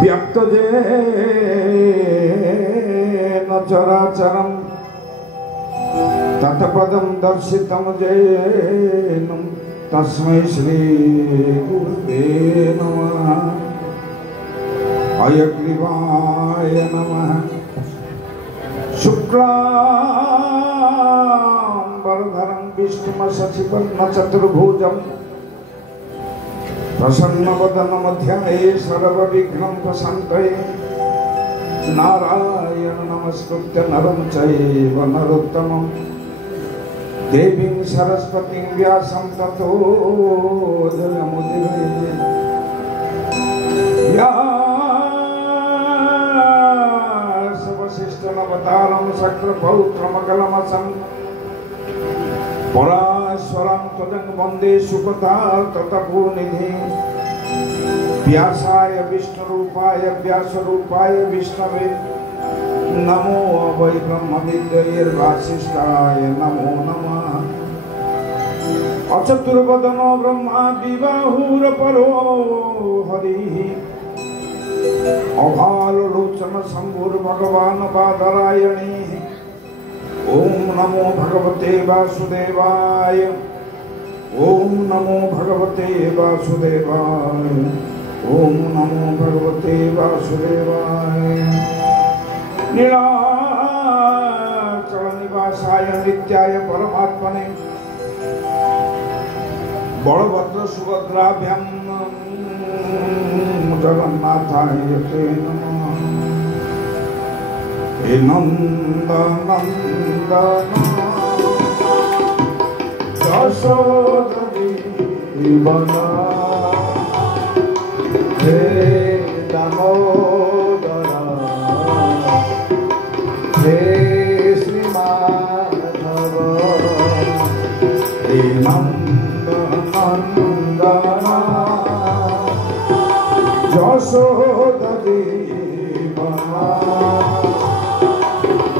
व्यक्त जे न चराचरम तत्पदम दर्शितम जैन तस्मै श्री गुरुवे नमः। हयग्रीवाय नमः। शुक्लांबरधरं विष्णुं शशिवर्णं चतुर्भुजं प्रसन्नवदनमध्याये सर्वविघ्नं प्रशान्तये नारायण नमस्कृत्य नरं चैव नरोत्तमं देवीं सरस्वतीं व्यासं ततो जयमुदीरये। वशिष्ठनवतारं शक्रपौत्रमकलमसं पराशरं त्वं वन्दे सुखदाततपोनिधिं। व्यासाय विष्णुरूपाय व्यासरूपाय विष्णवे नमो वै ब्रह्मविद्यैर्वासिष्ठाय नमो नमः। अचतुर्वदनो ब्रह्मा विबाहुरपरो हरिः अभालोचन शंभुर्भगवान् बादरायणी। ओम नमो भगवते वासुदेवाय। ओम नमो भगवते वासुदेवाय। ओम नमो भगवते वासुदेवाय। नीलाचल निवासाय नित्याय परमात्मने बलभद्र सुभद्राभ्यां जगन्नाथाय ते नमः। हे नन्दनन्दन यशोदीवन हे दामोदर हे श्रीमाधव हे नन्दनन्दन यशोदीवन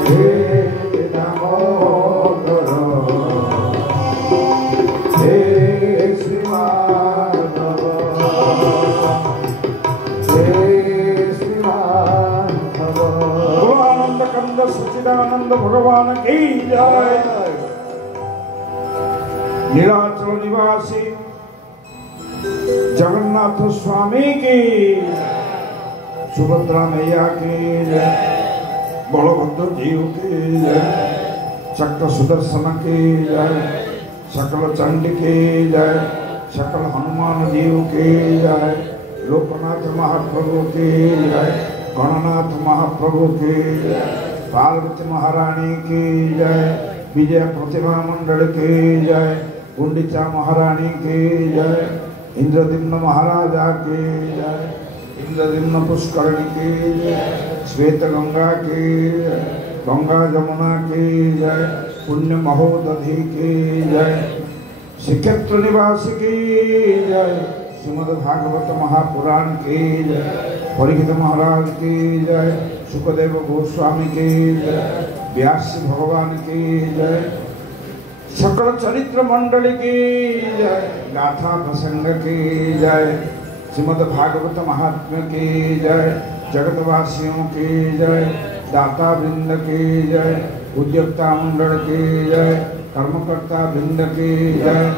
हे दामोदर हे श्रीमाधव हे श्रीमाधव। आनंद कंद सच्चिदानंद भगवान की जय। नीलाचल निवासी जगन्नाथ स्वामी की, सुभद्रा मैया की जय, बलभद्र जीव की जय, चक्र सुदर्शन की जय, सकल चंडी की जय, सकल हनुमान जीव की जय, लोकनाथ महाप्रभु की जय, गणनाथ महाप्रभु की जय, पार्वती महारानी की जय, विजय प्रतिमा मंडल की जय, गुंडिचा महारानी की जय, इंद्रदिम्न महाराजा की जय, इंद्रदिम्न पुष्करणी की जय, श्वेत गंगा की जय, गंगा जमुना की जय, पुण्य महोदधि की जय, श्रीक्षेत्र निवास की जय, श्रीमद् भागवत महापुराण की जय, परीक्षित महाराज की जय, सुखदेव गोस्वामी की जय, व्यास भगवान की जय, सकल चरित्र मंडली की जय, गाथा प्रसंग की जय, श्रीमद् भागवत महात्म्य की जय, जगतवासियों की जय, दाता वृंद की जय, उद्योक्ता मंडल की जय, कर्मकर्ता वृंद की जय।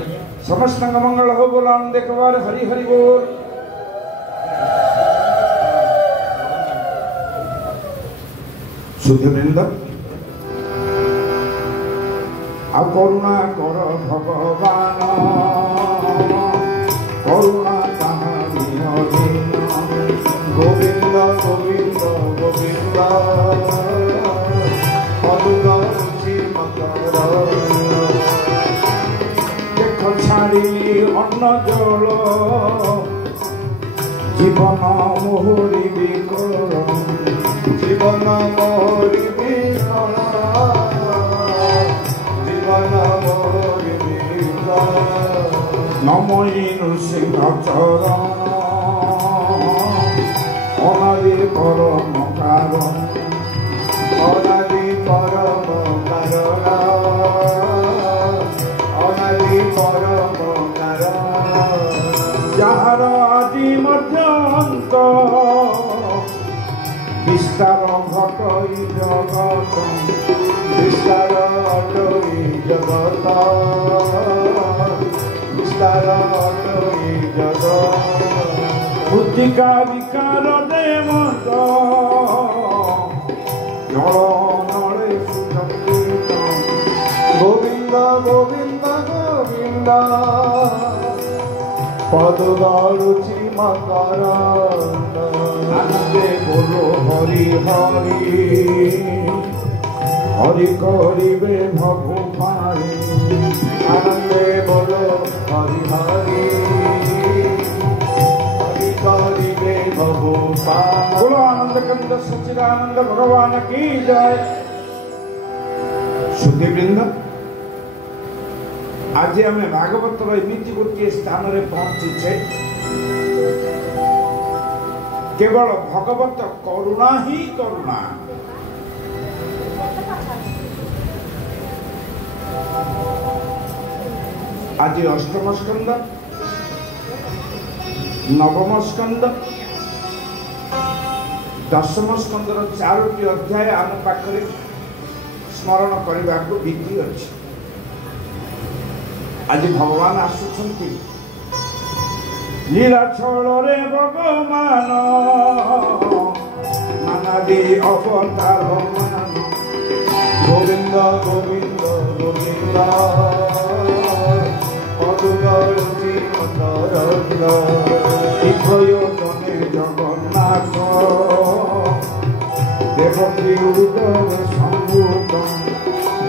समस्त मंगल हो बोला एक बार हरि हरि बोल। शुद्ध वृंद आ करुणा कर भगवान, करुणा कहानी अधीन। गोविंद गोविंद गोविंद मधुर रुचि मकर। देख छाड़ी अन्न जल जीवन मोहरी विकल। जीवन मोहरी विकल। नमोई नृसिंह चरण अनादि परम कारण। अनादि परम कारण। अनादि परम कारण। जार आदि मध्य অনন্ত বিস্তার ঘটই জগত বিস্তার ঘটই জগত বিস্তার ঘটই জগত বুদ্ধিকা বিকার দেবত জল নড়ে সুসংকীর্ণ গোবিন্দ গোবিন্দ গোবিন্দ পদরুচি মকরন্দ আনন্দে বলো হরি হরি হরি করিবে ভগবানে আনন্দে বলো হরি হরি হরি করিবে ভগবান বলো আনন্দ कंद सच्चिदानंद भगवान की जय। श्रुतिवृंद आज आम भागवतर एमती गोटे स्थान में पहुंचे केवल भगवत करुणा ही करुणा। आज अष्टम स्कंद नवम स्कंद दशम स्कंदर 4टी अध्याय आम पाखरे स्मरण करने को विधि अच्छी। आज भगवान आसुछंती लीला छल रे भगवान नानादी अवतार मान गोविंद गोविंद गोविंद पदुगरुचि मकरंद इभयोजने जगन्नाथ देवकी उदरे संभूत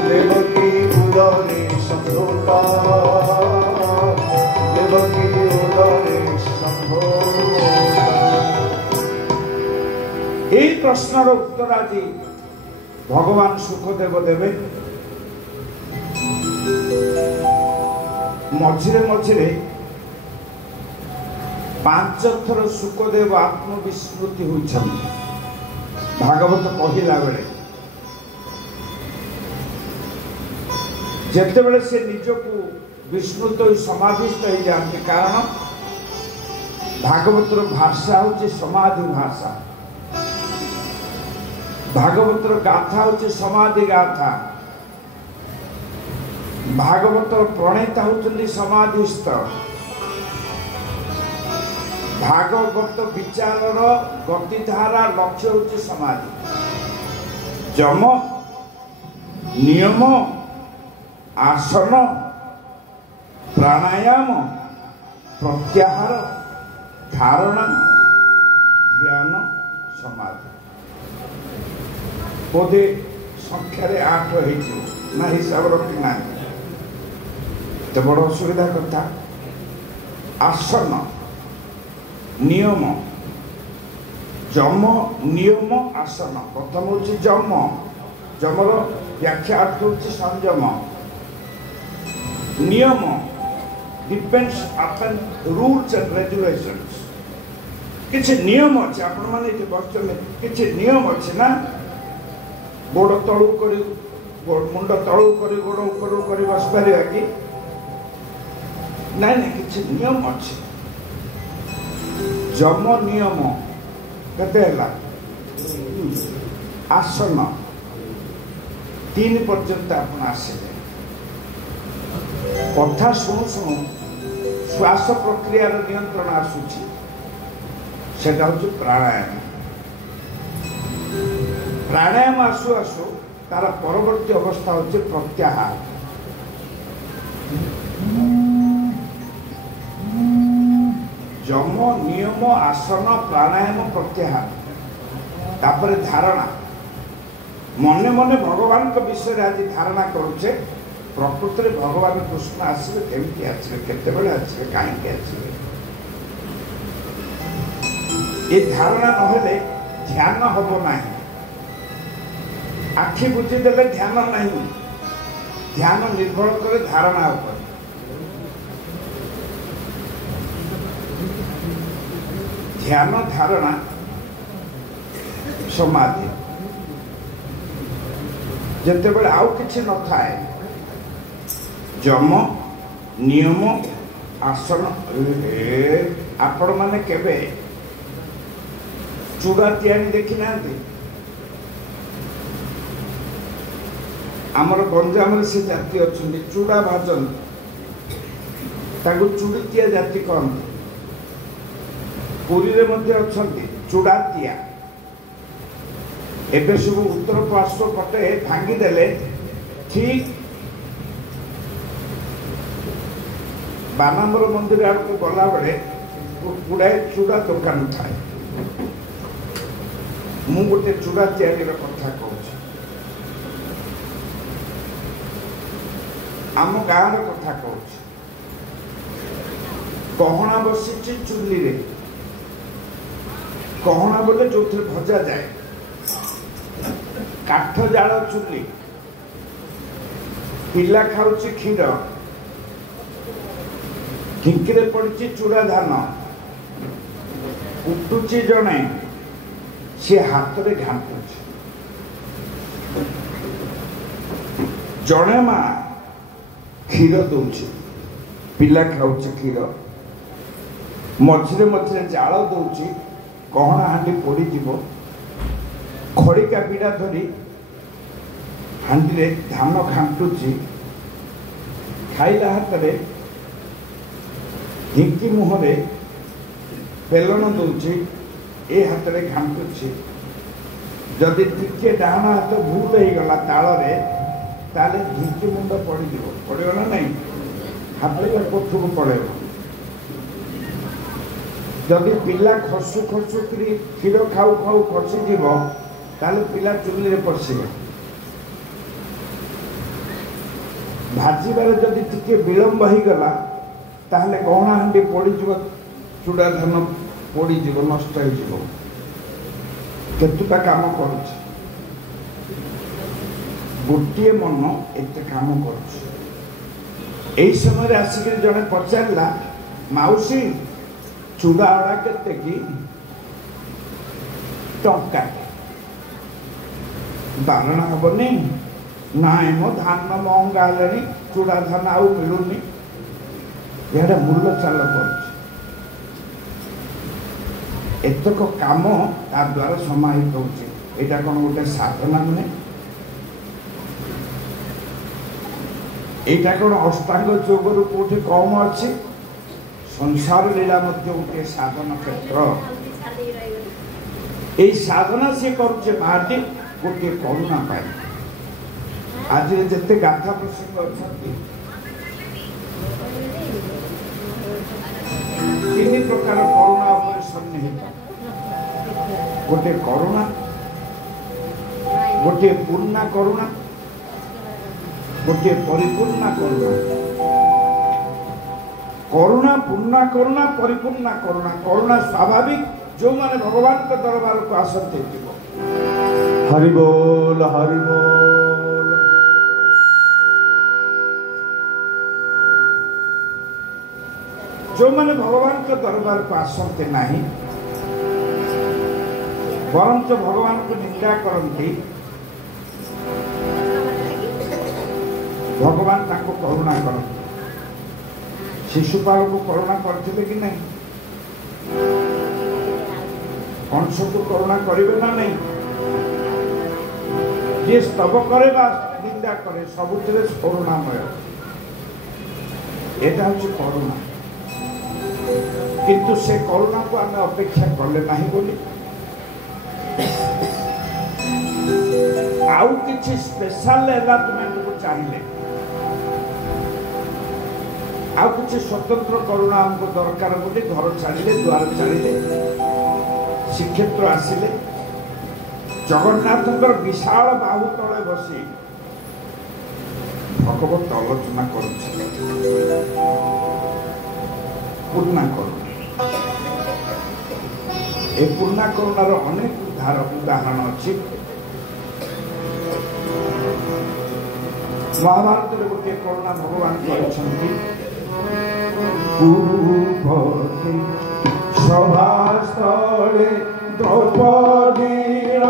देवकी उदरे संभूत देवकी उदरे संभूत। এই প্রশ্নের উত্তর আজি ভগবান সুখদেব দেবে। মঝিরে মঝিরে 5 থর সুখদেব আত্মবিস্মৃতি হয়েছেন भागवत कहला बेले जिते बड़े से निजक विस्मृत समाधिस्थ हो जाते कारण भागवतर भाषा हूँ समाधि भाषा भागवतर गाथा हूँ समाधि गाथा भागवतर प्रणेता होती समाधिस्थ भागवत विचार गतिधारा लक्ष्य होची समाधि जम नियम आसन प्राणायाम प्रत्याहार धारणा ध्यान समाधि बोधे संख्यार 8 ना हिसाब रखी ना तो बड़ असुविधा कथा। आसन नियम जम नियम आसन प्रथम हूँ जम जमर व्याख्या अर्थ हूँ संयम नियम depends upon rules and regulations किसी नियम अच्छे आपण माने बस किसी नियम अच्छे ना गोड़ तलू कर मुंड तलू कर गोड़ ऊपर कर बस पार कि ना किसी नियम अच्छे जम नियम केते आसन 3 पर्यंत आपण आसिले कथा शुणु शुणु श्वास प्रक्रिया नियंत्रण आसुची सेटा हूँ प्राणायाम। प्राणायाम आसु आसु तार परवर्ती अवस्था हूँ प्रत्याहार। जम नियम आसन प्राणायाम प्रत्याहार तापर धारणा मने मने भगवान के विषय आज धारणा करुचे प्रकृत में भगवान कृष्ण आसवे केमती आसवे केतेबेले आसवे काहेकि आसवे ये धारणा नहेले ध्यान हब नहीं। आखि बुझीदेले ध्यान नहीं ध्यान निर्भर करे धारणा उपर। ध्यान धारणा समाधि जिते बड़े आउ किछि न थाए जम नियम आसन आपण माने केबे चूड़ा तैयारी देखी ना आमर गंजाम से जाति अच्छा चूड़ा भाजन चूड़िया जाति कहते पुरी अच्छा चूड़ातिया एबे सब उत्तर पार्श्व पटे भांगीदेले ठीक बानामर मंदिर आड़क गला बेले गुड़ाए चूड़ा दुकान थाए मु गोटे चूड़ा तैयारी कथा कहूँ आम गाँव कथा कहूँ कहना बसी चुली रे कहना बोले जो भजा जाए काठ जाल चुली पिला खाऊची क्षीर ढिंकी पड़ी चूड़ा धान उठुची जड़े सी हाथ में घाटुची जड़े माँ क्षीर दौची पिला खाऊची क्षीर मझे मझे जाल दौची कहना हांडी पड़ी खड़िका पीड़ा धरी हांडी धान घाटुची खाइला हाथ में ढिंकी मुहरे बेलन दौची ए हाथ में घाटुची जदि टिके डाण हाथ भूल हो गला ताल ताले ढिंकी मुंड पड़ो ना नहीं हाथ पछू पड़े जदि पिला खसु खसु क्षीर खाऊ खाऊ खसी ताले पिला चुली रे पशिब भाजबार जदि टिके विलंब हो गला ताहले गहना हांडी पड़ चूड़ा धान पड़ नष्ट हो केतुटा काम कर गोटे मन एत काम कर समय आसिक जड़े पचारा माउसी चूड़ा अड़ा केते कि टंका धारणा हेनी ना मो धान महंगा है चूड़ा धान आउ मिलूनी यार मूल्य चाल कर एतक काम तार द्वारा समाहित होता कौन गोटे साधना नुहे यहाँ कौन अष्टांग योग रु कौटी कम अच्छी संसार लीला गोटे साधन क्षेत्र यही साधना सी करुचे महाटी गोटे करुणा पाई आज जिते गाथा प्रसंग अच्छा तीन प्रकार करुणा उपर सन्निहित गोटे करुणा गोटे पूर्णा करुणा गोटे परिपूर्णा करुणा करुणा पूर्णा करुणा परिपूर्णा करुणा करुणा स्वाभाविक जो माने भगवान के दरबार को आसते हरि बोल हरि बोल जो माने भगवान के दरबार को आसते नहीं बरंच भगवान को निंदा करती भगवान ताको करुणा करते शिशुपाल को करुणा करते कि नहीं कंस को करुणा करेंगे ना नहीं जे स्तव करे निंदा करे सबुथिरे करुणामय एटा हूँ करुणा किंतु से करुणा को आम अपेक्षा कले नहीं बोली आउ किछि स्पेशल एलाटमेंट को चाहिए आउ किछि स्वतंत्र करुणा हमको दरकार बोली घर छाड़िले द्वार छाड़िले श्रीक्षेत्र आसिले जगन्नाथ विशाल बाहु तले बसी भगवत आलोचना कर पूर्णा करुणा ए पूर्णा करुणार अनेक उदाहरण अच्छी महाभारत गोटे करुणा भगवान कहते सभास्थले द्रौपदीर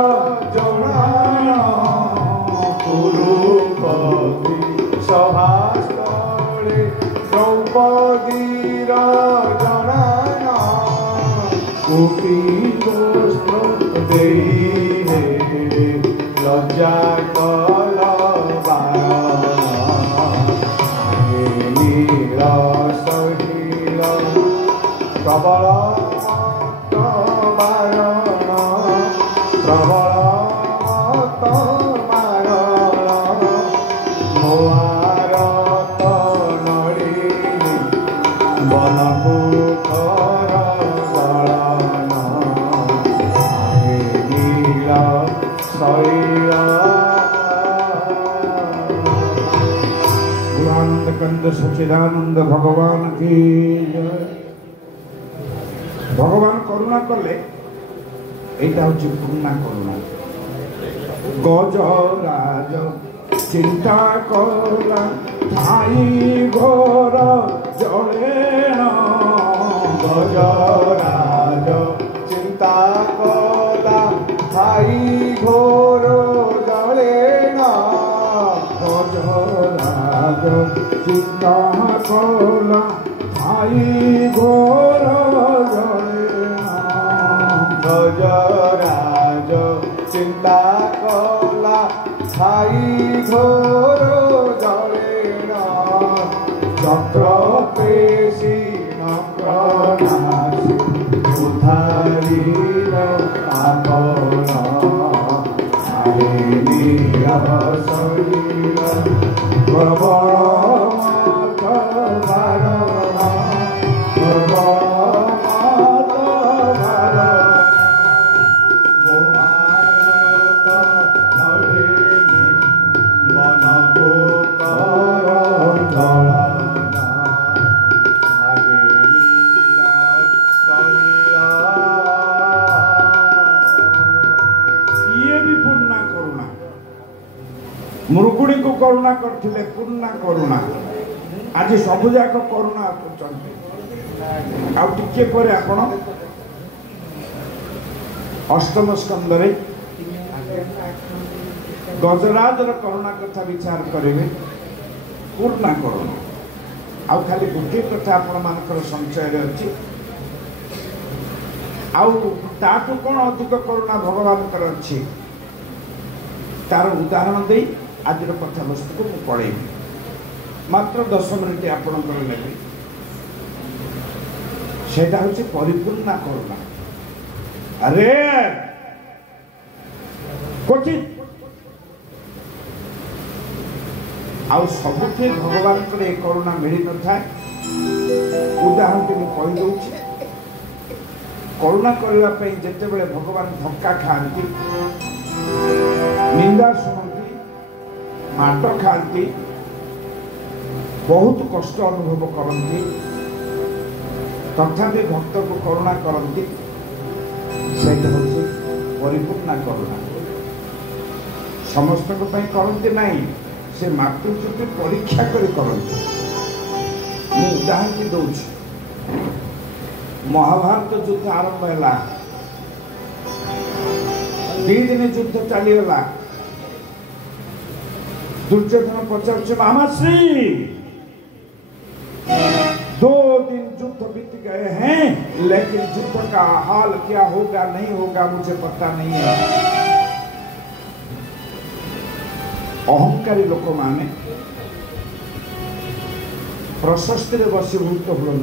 जनाना कुरुपति सभास्थले द्रौपदीर जनाना मोती वस्त्र देई लज्जा कला प्रबल बारण प्रबल बारण मोआर नड़ी बनपुर गलन नील शैल गुरानंद कंद सच्चिदानंद भगवान की जय। भगवान करुणा कले एटा हूँ पूर्णा करुणा। गजराज चिंता कला ठाई घोर जलेण गजराज चिंता कला ठाई घोर जलेण गजराज चिंता कला ठाई घोर गजराज चिंता कला छाई घोर जलेण चक्र पेशी नक्रनाशी उधारीर आपन आए नीरव शरीर प्रबल मात बारण प्रबल मुरुकुड़ी को करुणा करथिले पूर्णा करुणा आज सबुजाक करुणा आउटे पर आपण अष्टम स्कंद रे गजराजर करुणा कथा विचार करेंगे पूर्णा करुणा आउ खाली गोटे कथा आपण मानकर संचय अच्छी आउ ताठू कौन अधिक करुणा भगवान अच्छी तार उदाहरण दे आज कथा वस्तु को पढ़ेबी मात्र 10 मिनिट आपणकर लगे सेटा हूँ परिपूर्णा करुणा। अरे क्वचित आउ सबुठे भगवान करुणा मिल न था। उदाहरण मुझे कहीदे करुणा करने जिते बड़े भगवान धक्का खाती निंदा शुणती माट खाती बहुत कष्ट अनुभव करती तथापि भक्त को करुणा करती से परिपूर्णा करुणा समस्त करती नहीं से मातृत्व परीक्षा करती। उदाहरण दौर महाभारत युद्ध आरंभ है 2 दिन युद्ध चलीगला दुर्योधन पचार मामाश्री 2 दिन युद्ध बीत गए हैं लेकिन युद्ध का हाल क्या होगा नहीं होगा मुझे पता नहीं है। अहंकारी लोक माने प्रशस्ति बसीभूत हूँ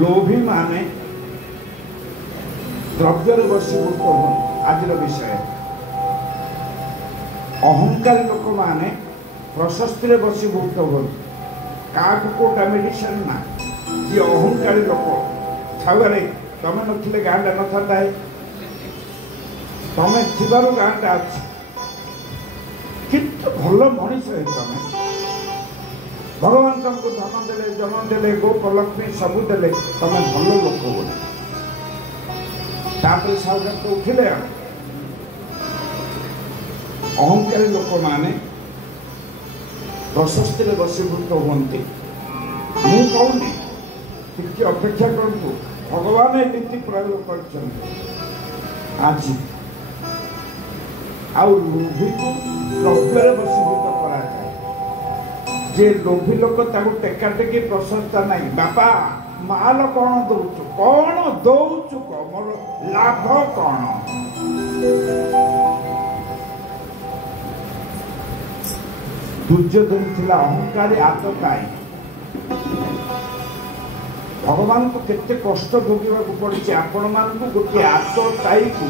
लोभी माने द्रव्य बसीभूत हूँ। आज विषय अहंकारी लोक माने प्रशस्ति बसीभूत हूँ क्या कोटा मेडिसिन ना जी अहंकारी लोक छावे तमें नथिले गाँटा न था तमें थिबार गाँटा अच्छी कितु भल मनीष है तमें भगवान तुमको धन देले जन देले गोपलक्ष्मी सबू देले तमें भल लोक बोले तापर साउगर तो उठिले अहंकारी लोक माने प्रशस्ति बसीभूत हमें मु कहूनी टिके अपेक्षा करूँ भगवान ये नीति प्रयोग कर आज आउ लोभी को द्रव्य बसीभूत कराए जे लोभी लोक टेका टेकी प्रशंसा नहीं बापा ମାଲ କଣ ଦଉଛୁ, କଣ ଦଉଛୁ, ମୋର ଲାଭ କଣ? ଦୁର୍ଯ୍ୟୋଧନ ଥିଲା ଅହଙ୍କାରୀ, ଆତତାୟୀ। ଭଗବାନଙ୍କୁ କେତେ କଷ୍ଟ ଭୋଗିବାକୁ ପଡିଛି। ଆପଣ ମାନଙ୍କୁ ଗୋଟିଏ ଆତତାୟୀକୁ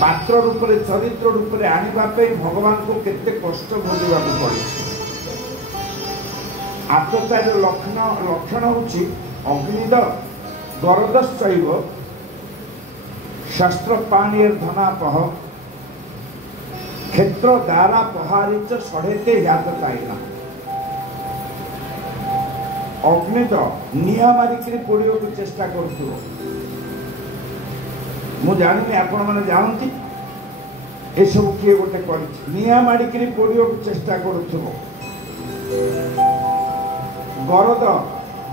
ପାତ୍ର ରୂପରେ, ଚରିତ୍ର ରୂପରେ ଆଣିବା ପାଇଁ ଭଗବାନଙ୍କୁ କେତେ କଷ୍ଟ ଭୋଗିବାକୁ ପଡିଛି। ଆତତାୟୀର ଲକ୍ଷଣ ହଉଛି ଅଗ୍ନିଦ ଗରଦଶ୍ଚୈବ শাস্ত্র পাণীর ধনাপহ ক্ষেত্র দ্বারা প্রহারিত ষড়েতে হ্যাত তাইনা। অগ্নিদ নিଆଁ ମାରିକିରି ପୋଡ଼ିବାକୁ ଚେଷ୍ଟା କରୁଥିବ। ମୁଁ ଜାଣିନି ଆପଣ ମାନେ ଜାଣନ୍ତି ଏସବୁ କିଏ ଗୋଟେ କରିଛି। ନିଆଁ ମାରିକିରି ପୋଡ଼ିବାକୁ ଚେଷ୍ଟା କରୁଥିବ। ଗରଦ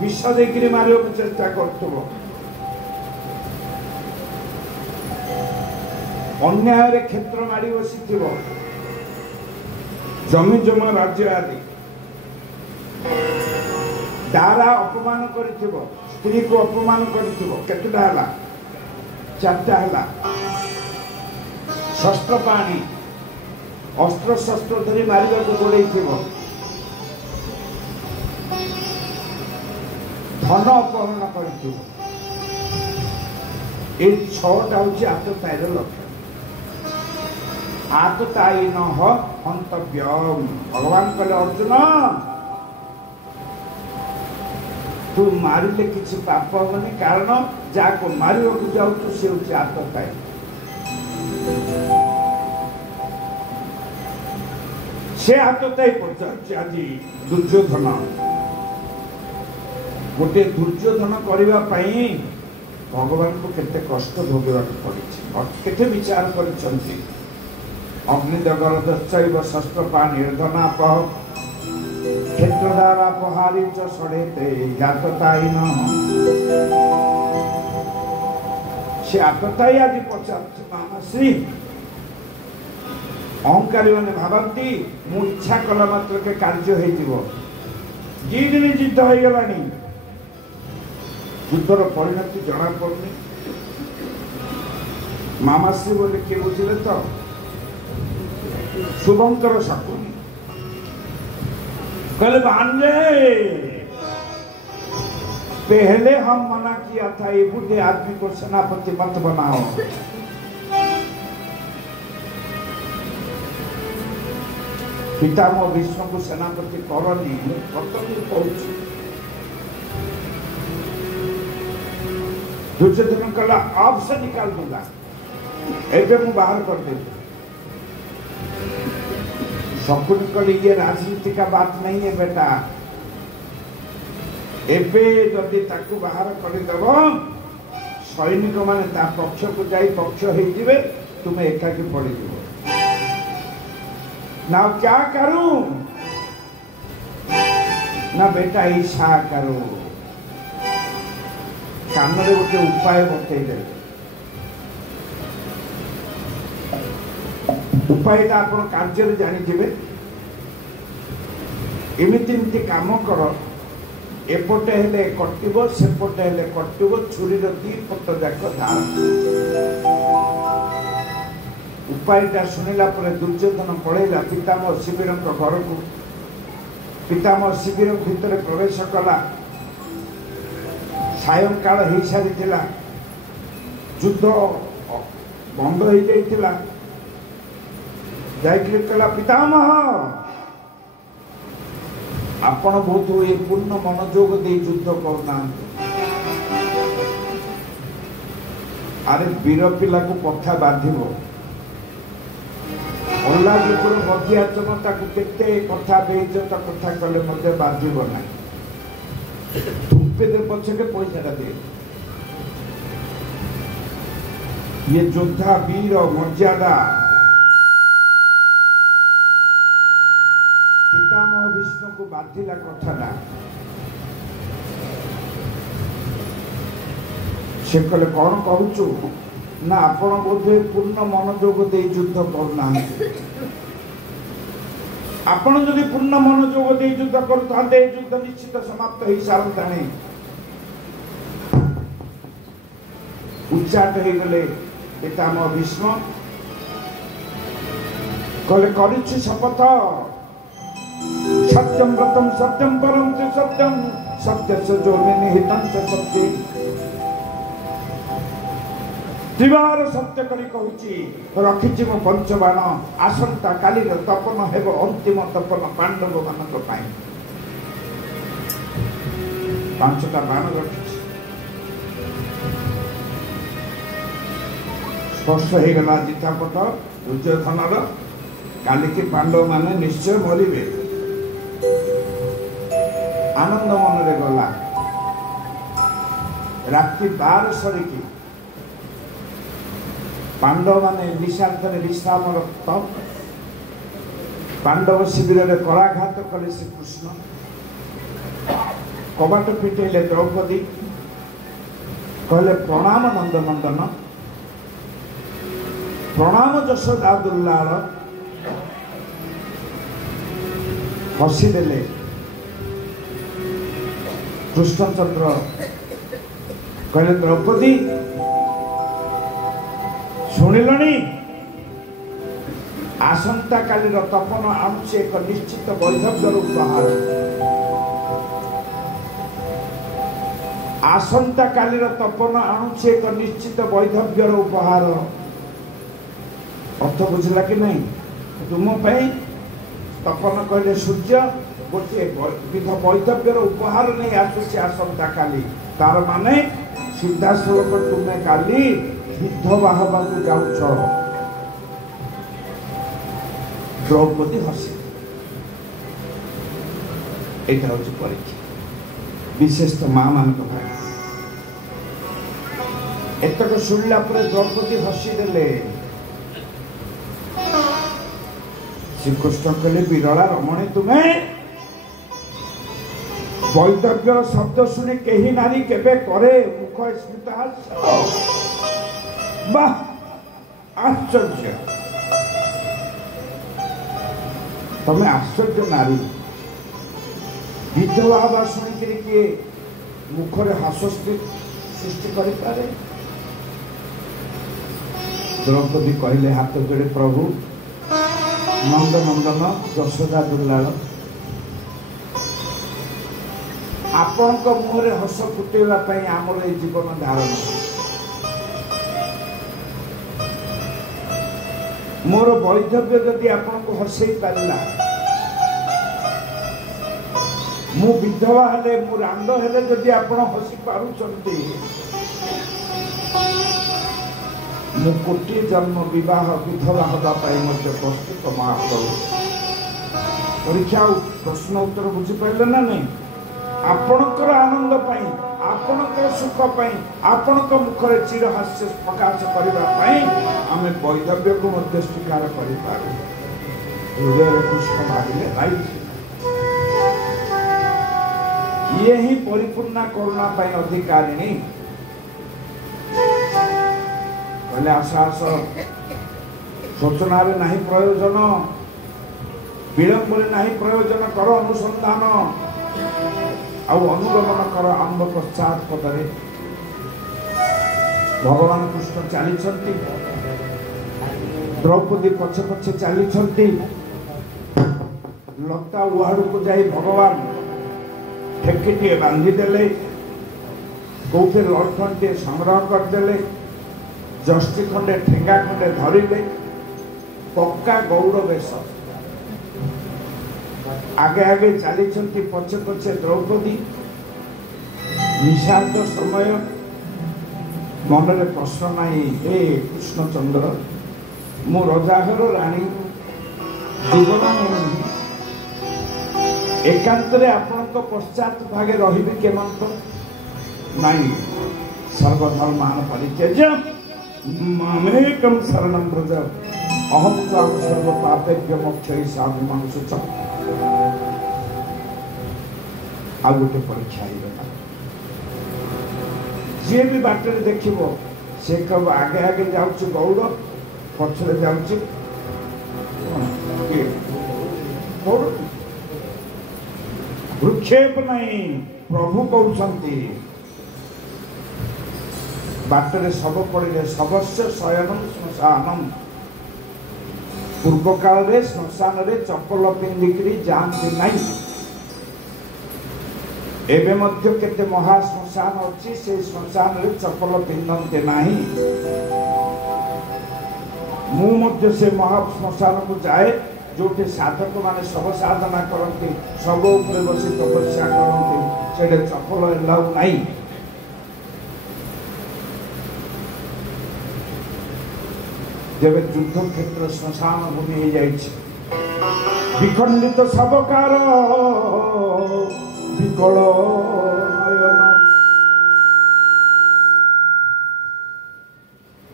ବିଷ ଦେଇକିରି ମାରିବାକୁ ଚେଷ୍ଟା କରୁଥିବ। ଅନ୍ୟାୟରେ କ୍ଷେତ୍ର ମାଡ଼ି ବସିଥିବ। ଜମି ଜମା ରାଜ୍ୟ ଆଦି ଦାରା ଅପମାନ କରିଥିବ। ସ୍ତ୍ରୀକୁ ଅପମାନ କରିଥିବ। କେତେଟା ହେଲା? 4ଟା ହେଲା। ଶସ୍ତ୍ର ପାଣି ଅସ୍ତ୍ର ଶସ୍ତ୍ର ଧରି ମାରିବାକୁ ଗୋଡ଼େଇଥିବ। ଧନ ଅପହରଣ କରିଥିବ। এই 6ଟା ହଉଛି ଆତତାୟୀର ଲକ୍ଷଣ। ଆତତାୟୀନ ହନ୍ତବ୍ୟମ୍। ଭଗବାନ କହିଲେ ଅର୍ଜୁନ ତୁ ମାରିଲେ କିଛି ପାପ ହବନି, କାରଣ ଯାହାକୁ ମାରିବାକୁ ଯାଉଛୁ ସେ ହଉଛି ଆତତାୟୀ। ସେ ଆତତାୟୀ ପଚାରୁଛି ଆଜି ଦୁର୍ଯ୍ୟୋଧନ। ଗୋଟିଏ ଦୁର୍ଯ୍ୟୋଧନ କରିବା ପାଇଁ ଭଗବାନଙ୍କୁ କେତେ କଷ୍ଟ ଭୋଗିବାକୁ ପଡିଛି। କେତେ ବିଚାର କରିଛନ୍ତି। ଅଗ୍ନିଦଗରଦଶ୍ଚୈବ ଶସ୍ତ୍ରପାଣିର୍ଧନାପଃ ক্ষেত্র দ্বারা প্রহারিত ষড়েতে জ্ঞাততায়ীন। সে আততায়ী আଜି পচাରୁଛି ମାମାଶ୍ରୀ। ଅହଙ୍କାରୀ ମାନେ ଭାବନ୍ତି ମୁଁ ଇଚ୍ଛା କଲା ମାତ୍ରକେ କାର୍ଯ୍ୟ ହେଇଯିବ। 2 ଦିନ ଯୁଦ୍ଧ ହେଇଗଲାଣି, ଯୁଦ୍ଧର ପରିଣତି ଜଣା ପଡୁନି। ମାମାଶ୍ରୀ ବୋଲି କିଏ ବୁଝିଲେ ତ? शुभंकर शकुनी कल भांजे पहले हम मना किया था ये बूढ़े आदमी को सेनापति मत बनाओ। पितामह विष्णु को सेनापति करनी दुर्योधन कहला अब से निकाल दूंगा, एवं मु बाहर कर देंगे। शकुनी कहली ये राजनीति का बात नहीं है बेटा, एबे जदि ताकू बाहर करदेव सैनिक माने ता पक्ष को जाई पक्ष हो जिवे, तुम्हें एकाकी पड़ी जीव ना। क्या करूं ना बेटा ईशा करो। कान रे गोटे उपाय बतई दे। उपायटा आप कार्य जानी एमती काम कर, एपटे हेले कटिब सेपटे हेले कटिब, छुरीर 2 पट जाक धार। उपायटा शुणिला दुर्योधन पलैला पितामह शिविर घर को। पितामह शिविर भितर प्रवेश कला। सायंकाल हो सारी युद्ध बंद हो जाइतिला। कहला पितामह आपण बहुत ये पूर्ण मनोयोग दे युद्ध करना। अरे वीर पिला को कथा बाधिब अल्लाह जो मध्या जनता को केते कथा बेइज्जत कथा कले मते बाधिब ना। थुपे दे पछे के पैसा दे। ये योद्धा वीर मर्यादा पितामह विष्णु को बाधिला कथा से कहले कौन कहूचु ना आपण बोधे पूर्ण मनोयोग दे युद्ध करना। आपण जदि पूर्ण मनोयोग दे युद्ध करते युद्ध निश्चित समाप्त हो सारंताणी उच्चाट हो गले पितामह भीष्म कहले करिछि शपथ सत्यम व्रतम सत्यम परम च सत्यम सत्यस्य जो निहितं च सत्ये त्रिवार सत्य करी कहूची रखिछि मो पंचबाण आसंता काली तपन हेब अंतिम तपन पांडव मानक पाई पांचटा बाण रखिछि स्पष्ट हो गला जितापट दुर्योधनर काली की पांडव माने निश्चय मरिबे आनंद मन रे गला राति 12 सरिकी पांडव माने निशांतरे विश्राम रक्त पांडव शिविर रे कराघात कले श्री कृष्ण कबाट पिटेले द्रौपदी कहले प्रणाम नंद नंदन प्रणाम यशोदा दुल्लाल हसीदेले कृष्णचंद्र कहले द्रौपदी शुणिलणी आसंता काली तपन आमुचे एक निश्चित वैधव्य उपहार आसंता काली तपन आमुचे एक निश्चित वैधव्य उपहार अर्थ बुझला कि नहीं तुम तपन कहले सूर्य गोटे विध वैधव्यर उपहार नहीं आसुची आसंता काली तार माने सीधासलख तुम्हें काली विधवा हवा जाऊच द्रौपदी हसी एटा हूँ परीक्षा विशेष तो माँ मान एतक शुणला द्रौपदी हसी देले श्रीकृष्ण कहले विरला रमणी तुम्हें वैधव्य शब्द शुणी कही नारी केबे करे मुख स्मित वाह आश्चर्य तमें आश्चर्य नारी विधवा हवा शुणी किए मुखरे हास सृष्टि करे द्रौपदी कहले हाथ जोड़े प्रभु नंद नंदन यशोदा दुर्लाल आपण मुहरे हस फुटेवा आमर ये जीवन धारण मोर वैधव्य जदि आपण को हसई पारा मु विधवा हेले मु रांड हेले जदि आपण हसी पारुचंती मु कोटी जन्म विवाह विधवा हवा प्रस्तुत महाप्रभु परीक्षा प्रश्न उत्तर बुझीपारे ना नहीं आपणकर आनंद पाई आपणकर सुख पाई आपणक मुखरे चिर हास्य प्रकाश करने आम वैधव्य को मध्य स्वीकार कर हृदय कृष्ण भाविले भाई ये ही परिपूर्ण करुणा पाई अधिकारिणी कहले आशा आस सूचना नहीं प्रयोजन विलंब नहीं प्रयोजन कर अनुसंधान अनुगमन कर आंब पश्चात पदरे भगवान कृष्ण चली द्रौपदी पछे पछे चली लता उहाड़ को जाई भगवान ठेकीटे बांधिदेले कौटे लठनटे संग्रह करदे जस्टी खंडे ठेंगा खंडे धरिले पक्का गौड़ वेश आगे आगे चली पछे पछे द्रौपदी निशांत समय मनरे प्रश्न नहीं हे कृष्णचंद्र मु रजाघर राणी जीवन एकांतरे आपण पश्चात भागे रही केमंत नहीं सर्वधर्मान परित्यज्य मामेकं शरणं व्रज अहम त्वां सर्व पापेभ्यो मोक्षये साधुमां शुच आ गोटे परीक्षा होगा जी भी बाटर देखिब से कब आगे आगे जाऊँ गौड़ पछरे जाऊँ गौड़ भ्रुक्षेप नहीं प्रभु कहते बाटरे सब पड़े सबस्य शयनम श्मशानम पूर्व काल रे श्मशान रे चप्पल पिंधिकी जाती नहीं एबे मध्य केते महा श्मशान अच्छी से श्मशान रे चप्पल पिंधते नहीं मु मध्य से महा श्मशान को जाए जोटे साधक माने सब साधना करते सब ऊपर बसी तपस्या करते सेडे चप्पल एलाउ नहीं जब युद्ध क्षेत्र श्मशान भूमि हो जाए विखंडित सबकार विकल नयन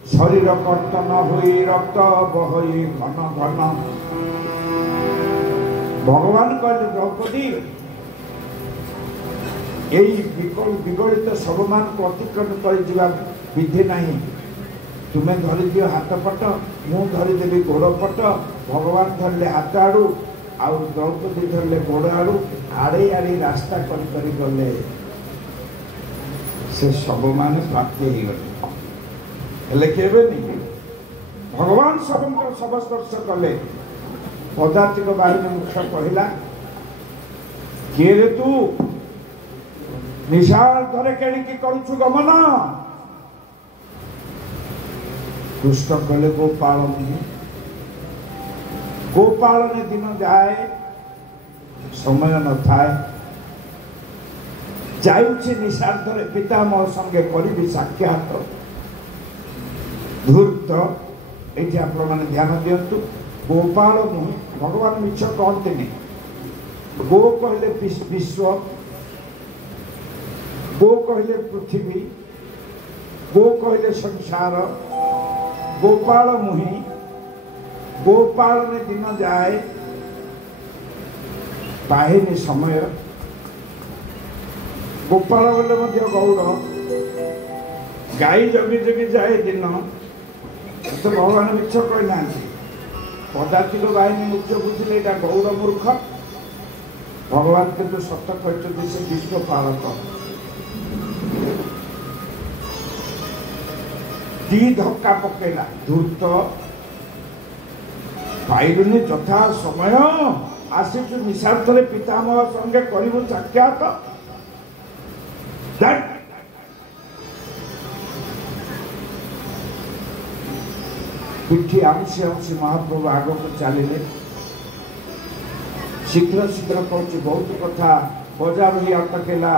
शरीर कर्तन हुई रक्त बहई घन घन भगवान कहले द्रौपदी यही विगलित सब मान को अतिक्रम कर विधि नहीं तुम्हें धरी दियो हाथ पट मु धरीदेवी गोड़ पट भगवान धरले हाथ आड़ू आउ द्रौपदी धरले गोड़ आड़ू आड़े आड़े रास्ता कर गले से सब मान प्राप्ति हो गले हेले केबे नहीं भगवान सबको सब स्पर्श कले पदार्थिक बाहिनी मुख्य कहला किए रे तू निशाल धरे केणिकी करुछु गमन कृष्ण कहले गोपालन दिन जाए समय न थाए जाऊँची निशार्धरे पितामह संगे करी साक्षात धूर्त ये आप ध्यान दिंतु गोपाल नुह भगवान मिछ कहते नहीं गो कहले विश्व गो कहले पृथ्वी गो कहले संसार गोपाल मुहि गोपाल ने दिन जाए बाहिनी समय गोपाल बोले गौड़ गाई जगी जगी जाए दिन तो भगवान मिछ कहना पदार्थिक बाहिनी मुख्य बुझे यहाँ गौड़ मूर्ख भगवान किंतु सत कहते से विश्व पालक दी धक्का पकेला धूर्त पाइलुनी तथा समय आसीचु निशार्थरे पितामह संगे करू साक्षात पिठी आंसी आंसी महाप्रभु आग को चलिए शीघ्र शीघ्र कहूँ बहुत कथा बजार ही अटकेला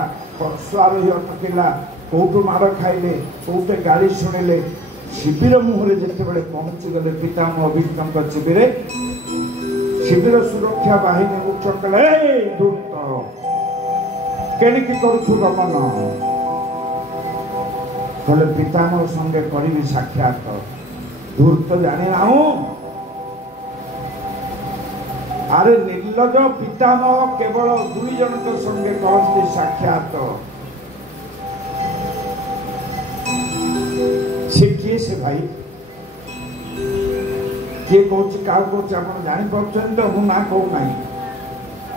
स्वार ही अटकेला कौटू माड़ खाइले कौटे गाड़ी शुणिले शिविर मुहरे जिते पहुंची गले पितामह भीष्म शिविर शिविर सुरक्षा बाहिनी मुख्य कले धूर्त केणिकी करुछु गमन कहले पितामह संगे करी साक्षात धूर्त जानी ना अरे निर्लज पितामह केवल दुई जन संगे कहते साक्षात किए से भाई किए कौच क्या कौच आप जापर तो मु ना कहूना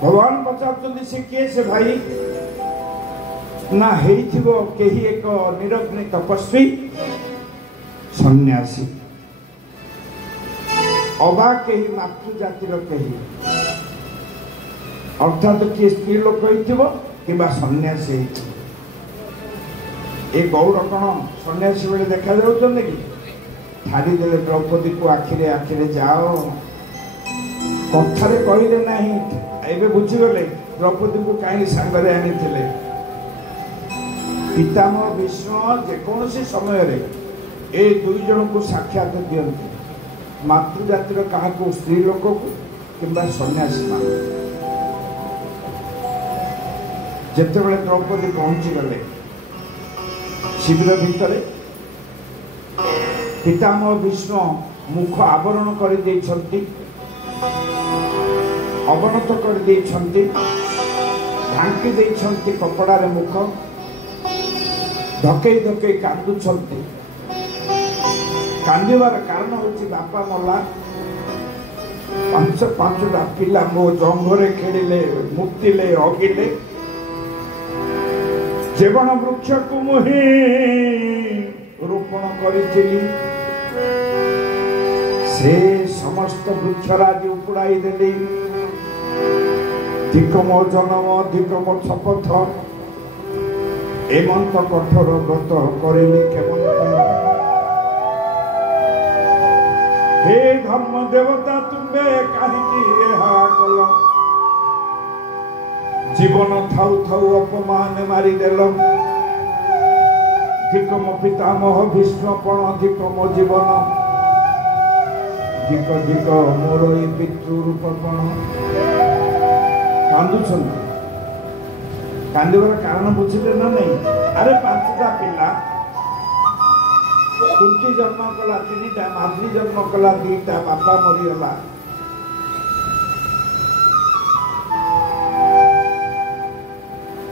भगवान पचार से किए से भाई ना कही एक निरग्नि तपस्वी सन्यासी अबा कही मातृ जातिर कही अर्थात किए स्त्री लोक कि सन्यासी ए गौड़ कौन सन्यासी बेले देखा जाऊँ कि ठारी दे द्रौपदी को आखिरे आखिरे जाओ कथारे कहले नहीं एबे बुझीगले द्रौपदी को कहीं सांगरे आनी थिले पितामह भीष्म जेकोसी समय रे ए दुई जन को साक्षात दियंती मातृ जातिर क्या स्त्री लोक को किंबा सन्यासी मान जिते द्रौपदी पहुंची गले शिविर भितर पितामह भीष्म मुख आवरण कर अवनत कर ढांकी कपड़ारे मुख धकई धकई कांदुंट कांदार कारण हूँ बापा मला पांचटा पिला मो जंगरे खेलिले मुक्तिले अगिले जीवन वृक्ष को मुहि रोपण करी से समस्त वृक्षराज उपड़ाई देली धिक मो जन्म धिक मो शपथ एमंत कठोर व्रत करेली केमंत हे धर्म देवता तुम्बे कहीं कल जीवन थाउ थाउ अपमान मारिदेल धिक मो पितामह भीष्मपण धिक मो जीवन धिक धिक मोर ए पितृरूपपण कांदुछन कांदिबार कारण बुझिले ना नहीं अरे पांचटा पिला कुंती जन्म कला तीनटा माद्री जन्म कला दीटा बापा मरीगला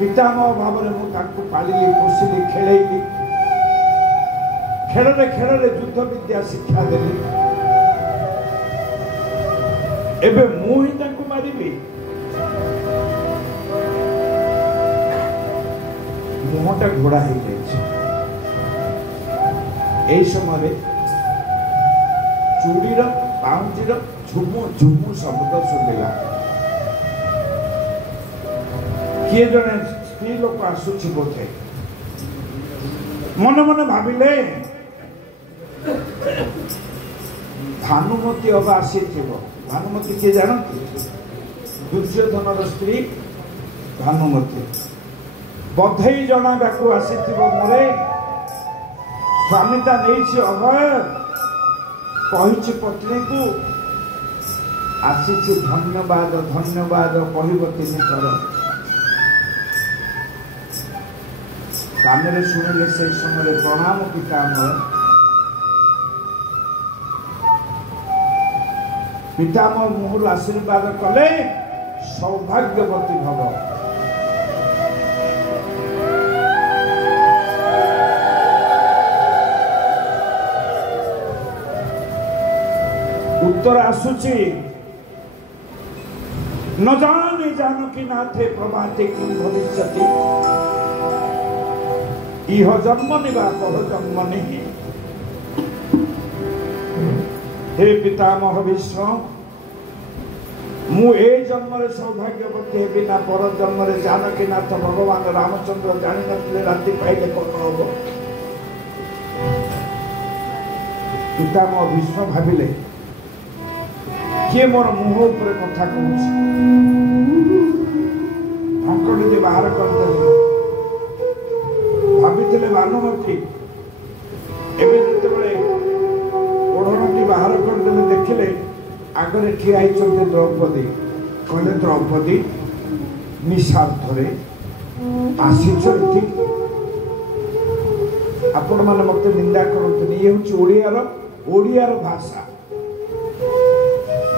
पितामह भाव में पाली पोषिली खेलैली खेल युद्ध विद्या शिक्षा देली एबे मु ही तांको मारिबी मुहटा घोड़ा हो जाए समय चूड़ीर पाउंजीर झुमु झुमु शब्द शुणिला किए जने स्त्री लोक आसुची बोधे मन मन भाविले भानुमती अब आसी भानुमती किए जानती दुर्योधन स्त्री भानुमती बधई जनावाक आसी मोरे स्वामीटा नहीं अभय कही पत्नी को आसी धन्यवाद धन्यवाद कहब तीन थर कान शुणिले से समय प्रणाम पितामह मुहर आशीर्वाद कले सौभाग्यवती भव उत्तर आसुची न जाने जानकी नाथे प्रभाते किं भविष्यति इह जन्म निवा पर जन्म नहीं हे पितामह भीष्म मु ए जन्म सौभाग्यवती हेबी ना पर जन्म जानकी नाथ भगवान रामचंद्र जानी नथिले राति पाइले कौन हम पितामह भीष्म भाविले किए मोर मुह उपर कथा कहूँ अंकटी बाहर करदे भाभी भानुमती एवं ओढ़णटी बाहर करदे देखिले आगे ठिया द्रौपदी कहले द्रौपदी निशार्थ आसीच आपण मैंने मत निंदा करते ये हूँ ओडियार भाषा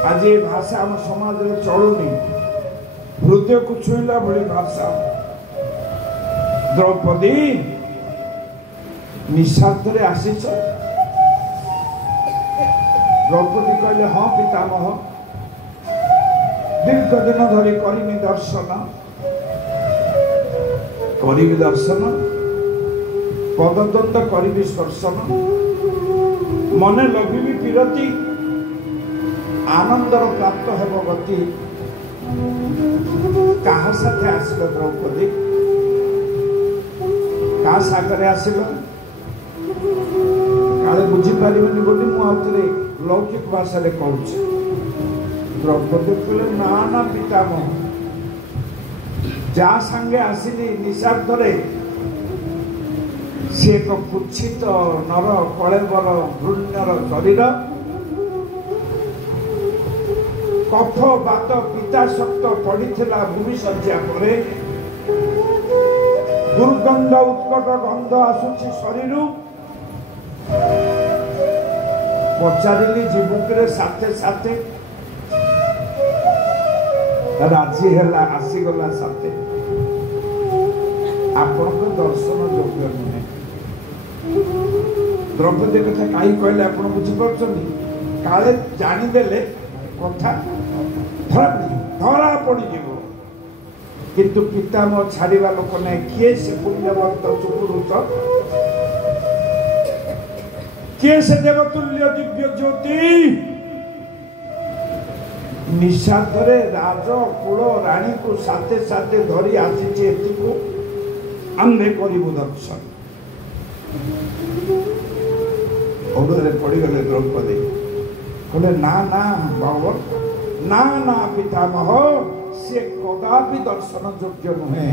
आज ये भाषा आम समाज में चलुनी हृदय को छुईला भली भाषा द्रौपदी निस्वार्थ आसीच द्रौपदी कहले हाँ पितामह दीर्घ दिन धरी करी दर्शन पदद्वंद करी स्पर्शन मने लगी विरति आनंदर प्राप्त हेब गति कहा साथे आसिल द्रौपदी क्या सागरे आसिल काले बुझीपारे बोली मुझे लौकिक भाषा कहूँ द्रौपदी कहले ना ना पितामह जा संगे आसिली निशार्थ सी एक कुत्सित नर कलेबर घृण्यर शरीर कफ बात पिताशक्त पड़ा भूमि शଯ୍ୟା पर दुर्गंध उत्कट गंध आसुची शरीर पचारि जीवुक साथे साथे राजी है आसीगला साथे आपण दर्शन योग्य नुहे द्रौपदी कथा कहीं कहले आप बुझीपार काले जानीदे कथा धरा पड़ किंतु पितामह छाड़वा लोक ना किए से पुण्यवंत सुपुरुष किए से देवतुल्य दिव्य ज्योति निषादरे राज कुल राणी को साथे साथे धरी आसी आम्भे करू दर्शन औरे पड़गले द्रौपदी कहले ना ना भगवान ना ना पितामह से कदापि दर्शन योग्य नुहे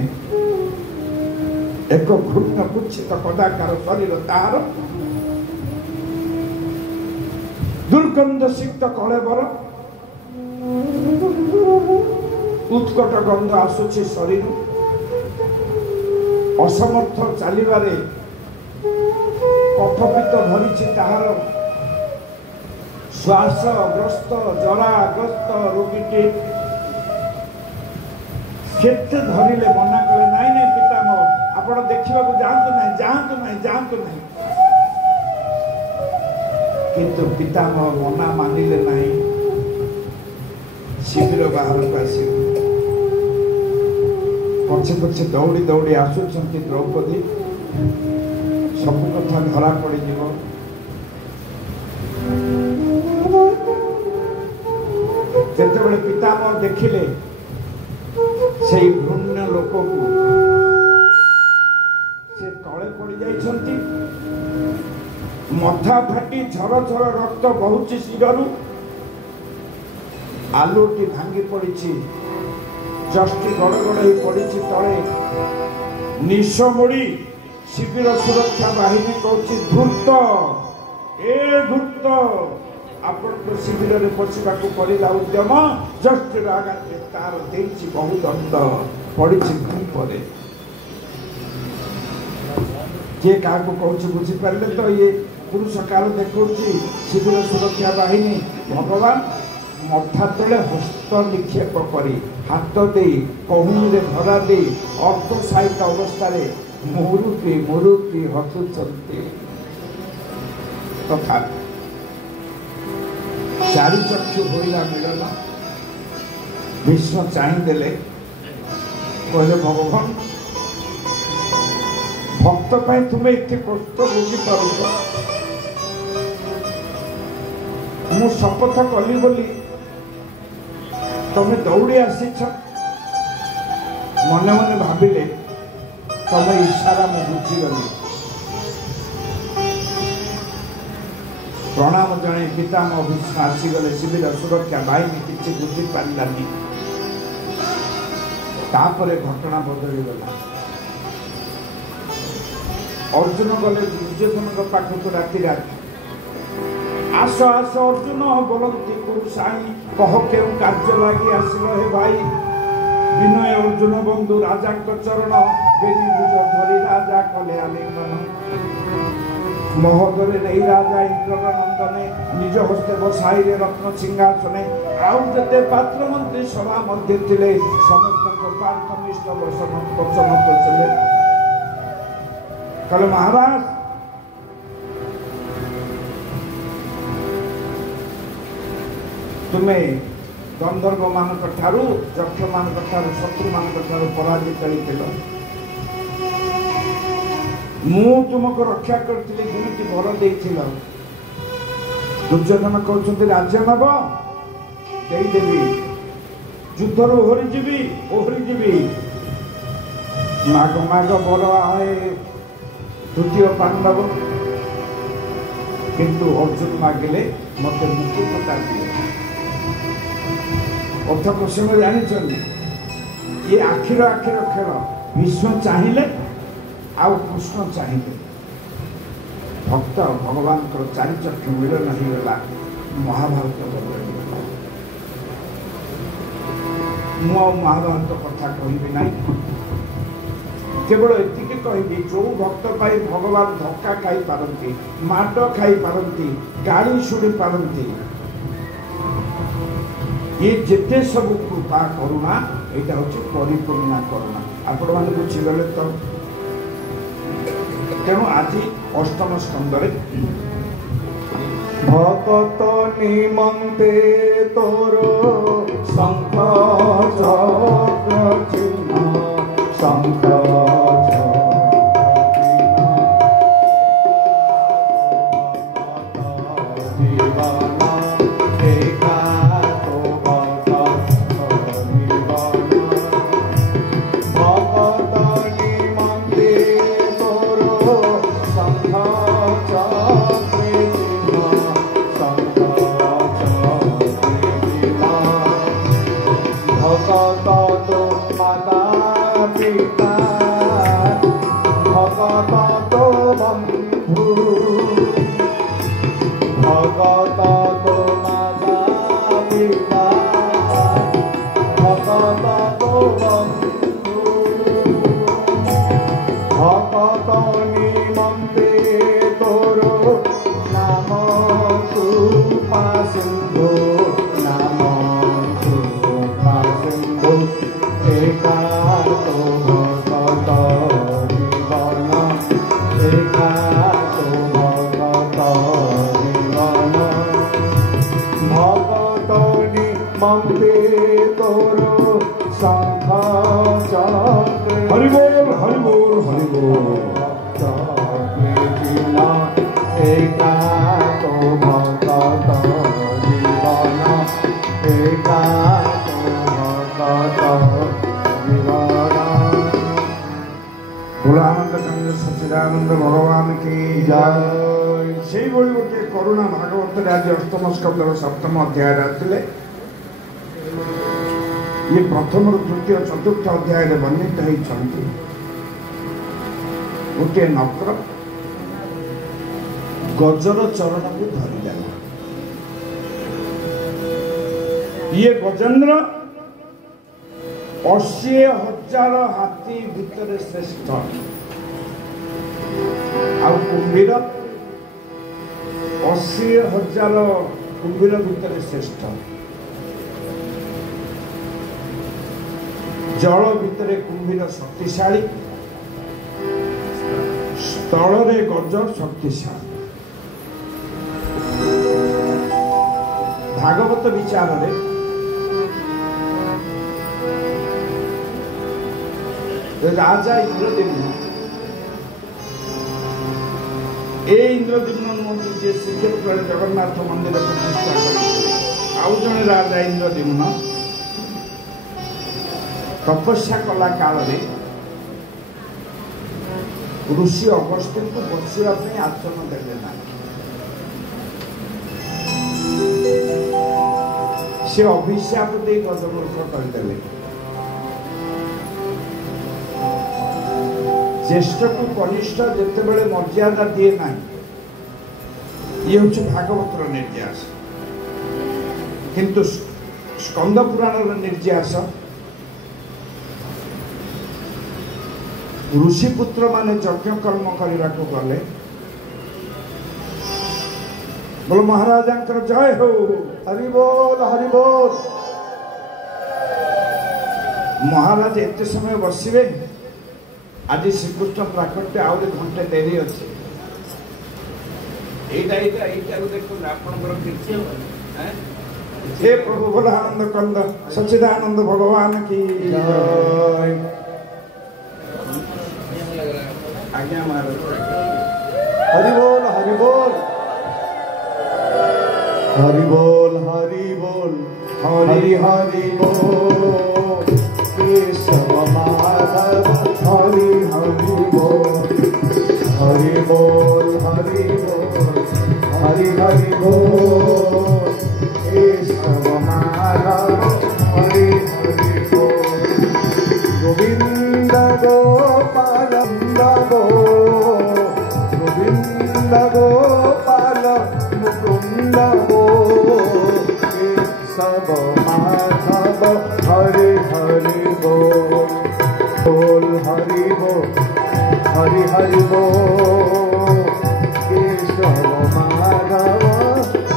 एक घृण कुच्छित कदाकार शरीर तार दुर्गंध सिक्त कलेबर उत्कट गंध आसुची शरीर असमर्थ चलिबारे कफपित्त धरी ताहार श्वासग्रस्त जराग्रस्त रोगीटी केते धरिले मना कले नाई नाई पितामह आपण देखिबा को जांतु नहीं किंतु पितामह मना मानिले नहीं शिविर बाहर को आसी पछे पछे दौड़ी दौड़ी आसुचंती द्रौपदी सब कथा धरा पड़ी जीव जेतेबेले पितामह देखिले से घृण्य लोक को से तले पड़ जाइछंती मथा फाटी झर झर रक्त बहुची शिरु आलूटी भांगी पड़ी जस्टी गड़ गड़ पड़ी तले निश मोड़ी शिविर सुरक्षा बाहिनी कहूँ धूर्त ए धूर्त आपण शिविर में पशिवा पड़ा उद्यम जस्ट आघात तार बहु दंड पड़ी पर किए क्या कौन बुझीपारे तो ये पुरुष काल देखा शिविर सुरक्षा बाहिनी भगवान मथा तले हस्त निक्षेप कर हाथ दे कहूनी धरा दे अर्धसाहित अवस्था मुरुकी हसुंट तथा चारि चक्षु होइला मिलन भीष्म चाहिदेले कहले भगवान भक्त पाई तुम्हें इतने कष्ट भोगी पारुछ मु शपथ कली बोली तुम्हें दौड़ी आसीछ मने मने भाविले तुम इशारा में बुझीगली प्रणाम जड़े पितामह भीष्म आसीगले शिविर सुरक्षा बाहिनी किसी बुझी पारानी तापर घटना बदली गला अर्जुन गले दुर्योधन पाखक राति राति आस आस अर्जुन बोलती साई कह के कार्य लगी आसिल हे भाई विनय अर्जुन बंधु राजा चरण बेदी भुज धरी राजा कले आलिंगन महोदय नहीं राजा इंद्र नंदने निज हस्ते बसाई रत्न सिंहासने आउ जते पात्र मंत्री सभा मध्य थिले समस्त पार्थनिष्ठ वचन करले कल महाराज तुम्हें गंधर्व मान यक्ष मान शत्रु मान पराजित मु तुमको रक्षा करती दुईटी वर दे दुर्योधन कहते राज्य नब देदेवी युद्धर ओहरी जीवी माग माग बर आए तृतीय पांडव किंतु अर्जुन मागिले मत मुकुटता दिए अर्थ प्रसंग जानी ये आखिर आखिर खेल भीष्म चाहिए आउ कृष्ण चाहिए भक्त भगवान चारि चक्षु मिलन होगा महाभारत बदलगला मु महाभारत कथा कहबी ना केवल एतिक कहबी जो भक्त पाई भगवान धक्का खाई पारती माट खाई पारती गाड़ी शुणी पारती ये जिते सब कृपा करुणा यहाँ हूँ परिपूर्णा करुणा आपण मैंने बुझीगले तो तेणु आज अष्टम स्कंदे ভকত নিমন্তে তোর শঙ্খ চক্র চিহ্ন শঙ্খ सच्चिदानंद भगवान की जय। से गोटे करुणा भागवत आज अष्टम स्कंदर सप्तम अध्याय आते ये प्रथम तृतीय चतुर्थ अध्याय वर्णित होती गोटे नक्र गजर चरण को धरिदेला। ये गजेंद्र 80,000 हाथी भितर श्रेष्ठ आ कुंभीर 80,000 कुंभीर भितर श्रेष्ठ जल भितर कुंभीर शक्तिशाली स्थल रे गज शक्तिशाली। भागवत विचार रे राजा इंद्रद्युम्न इंद्रद्युम्न जे श्रीक्षेत्र जगन्नाथ मंदिर प्रतिष्ठा आउ जड़े राजा इंद्रद्युम्न तपस्या कला काल ऋषि अगस्त्य को बसवा आसन देले ना से अभिशाप दे गजमूर्ख करदे। ज्येष्ठ को कनिष्ठ जिते बड़े मर्यादा दिए ना ये हूँ भागवतर निर्यास किंतु स्कंद पुराण निर्यास ऋषिपुत्र माने यज्ञ कर्म करने को गले बोलो महाराजा जय हो हरि बोल हरि बोल। महाराज एत समय बसवे आज श्रीकृष्ण प्राकट्य आउे घंटे देरी अच्छे हे प्रभु बोलानंद कंद सच्चिदानंद भगवान की जय। आज्ञा महाराज हरि बोल हरि बोल हरि बोल हरि बोल हरि हरि बोल केशव माधव हरि हरि बोल हरि बोल हरि बोल हरि हरि बोल केशव माधव हरि हरि बोल गोविंद गोपाल गोविंद गोपाल मुकुंद सब माधव हरि हरि बोल बोल हरि बोल हरि हरि बोल केशव माधव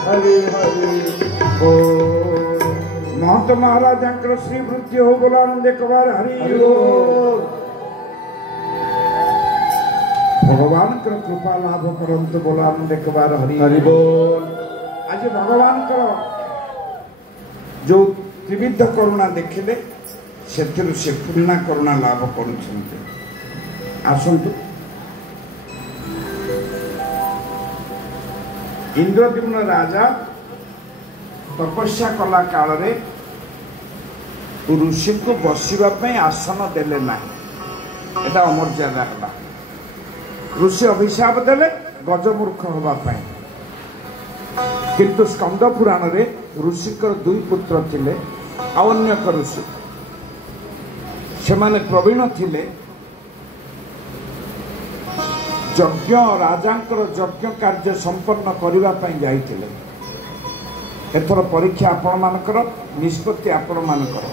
हरि हरि बोल। महंत महाराज श्री वृद्धि हो बोलानंद एक बार हरि बोल। भगवान कृपा लाभ करंतु बोलानंद एक बार हरि हरि बोल। आज भगवान जो त्रिविध करुणा देखिले से पूर्णा करुणा लाभ करुछन्ते। आसंतु इंद्रद्युम्न राजा तपस्या कला काल रे ऋषि को बसवा आसन देले ना, एटा अमर्यादा है। ऋषि अभिशाप देले गजमूर्ख होगापाई, किंतु स्कंद पुराण रे ऋषिकर दुई पुत्र थिले। अन्यक ऋषि से माने प्रवीण थिले, यज्ञ राजांकर यज्ञ कार्य संपन्न करबा पई जाइथिले। एथर परीक्षा आपण मानकर, निष्पत्ति आपण मानकर।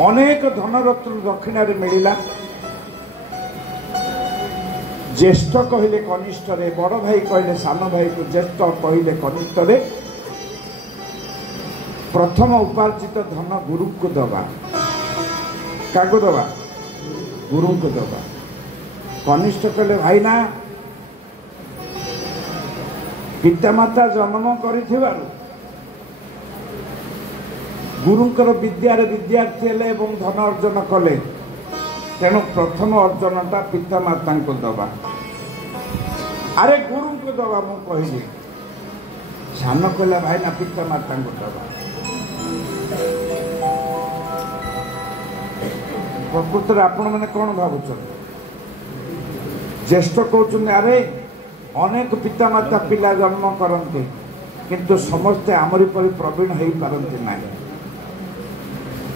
अनेक धनरत्न दक्षिण मिलिला। ज्येष्ठ कहले कनिष्ठ रे, बड़ भाई कहले सान भाई को, ज्येष्ठ कहले कनिष्ठ रे। प्रथम उपार्जित धन गुरु को दबा। क्या दबा? गुरु को दबा। कनिष्ठ कहले भाई ना, पितामाता जन्म करिथिबारु गुरुंकर विद्यार विद्यार्थी हेले एवं धन अर्जन कले, तेणु प्रथम अर्जनटा पितामाता को दबा। अरे गुरु को दबा मु कहली, सान कहला भाई ना पितामाता को दबा। प्रकृत आपण मैंने कौन भावुच? ज्येष्ठ कहते अरे अनेक पितामाता पिला जन्म करते, किंतु समस्ते आमरी परि प्रवीण हो पारती ना।